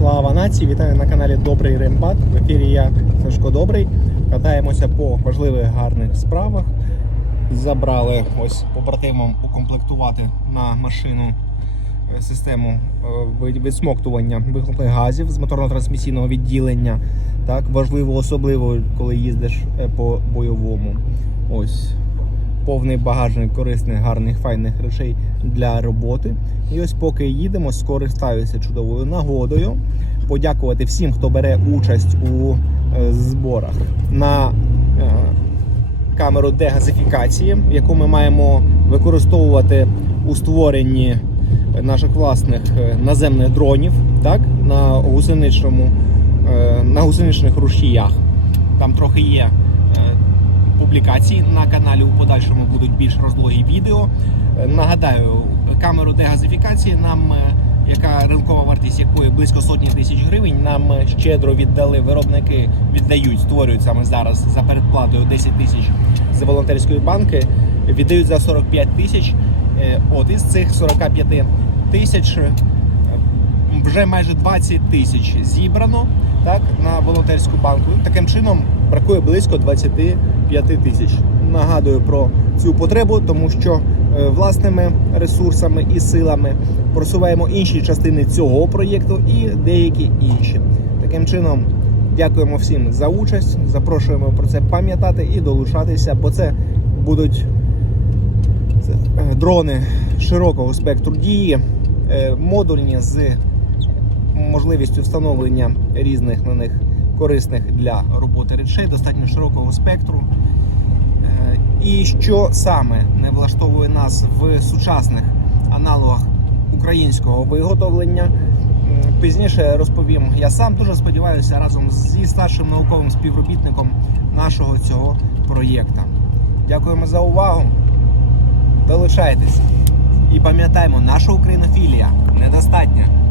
Слава нації! Вітаю на каналі Добрий Рембат. В ефірі я Сашко Добрий. Катаємося по важливих гарних справах. Забрали ось побратимам укомплектувати на машину е, систему е, відсмоктування вихлопних газів з моторно-трансмісійного відділення. Так, важливо, особливо, коли їздиш е, по бойовому. Ось повний багажник корисних, гарних, файних речей для роботи. І ось поки їдемо, скористаюся чудовою нагодою. Подякувати всім, хто бере участь у е, зборах на е, камеру дегазифікації, яку ми маємо використовувати у створенні наших власних е, наземних дронів, так на гусеничному на гусеничних рушіях. Там трохи є публікацій на каналі. У подальшому будуть більш розлогі відео. Е, Нагадаю, камеру дегазифікації нам. е, Яка ринкова вартість якої близько сотні тисяч гривень, нам е, щедро віддали виробники, віддають, створюють саме зараз за передплатою 10 тисяч з волонтерської банки, віддають за 45 тисяч. От із цих 45 тисяч вже майже 20 тисяч зібрано так, на волонтерську банку. Таким чином бракує близько 25 тисяч. Нагадую про цю потребу, тому що е, власними ресурсами і силами просуваємо інші частини цього проєкту і деякі інші. Таким чином, дякуємо всім за участь. Запрошуємо про це пам'ятати і долучатися, бо це будуть е, дрони широкого спектру дії, е, модульні з можливістю встановлення різних на них корисних для роботи речей, достатньо широкого спектру. Е, І що саме не влаштовує нас в сучасних аналогах українського виготовлення, пізніше розповім. Я сам дуже сподіваюся разом зі старшим науковим співробітником нашого цього проєкта. Дякуємо за увагу. Долучайтесь і пам'ятаємо, наша українофілія недостатня.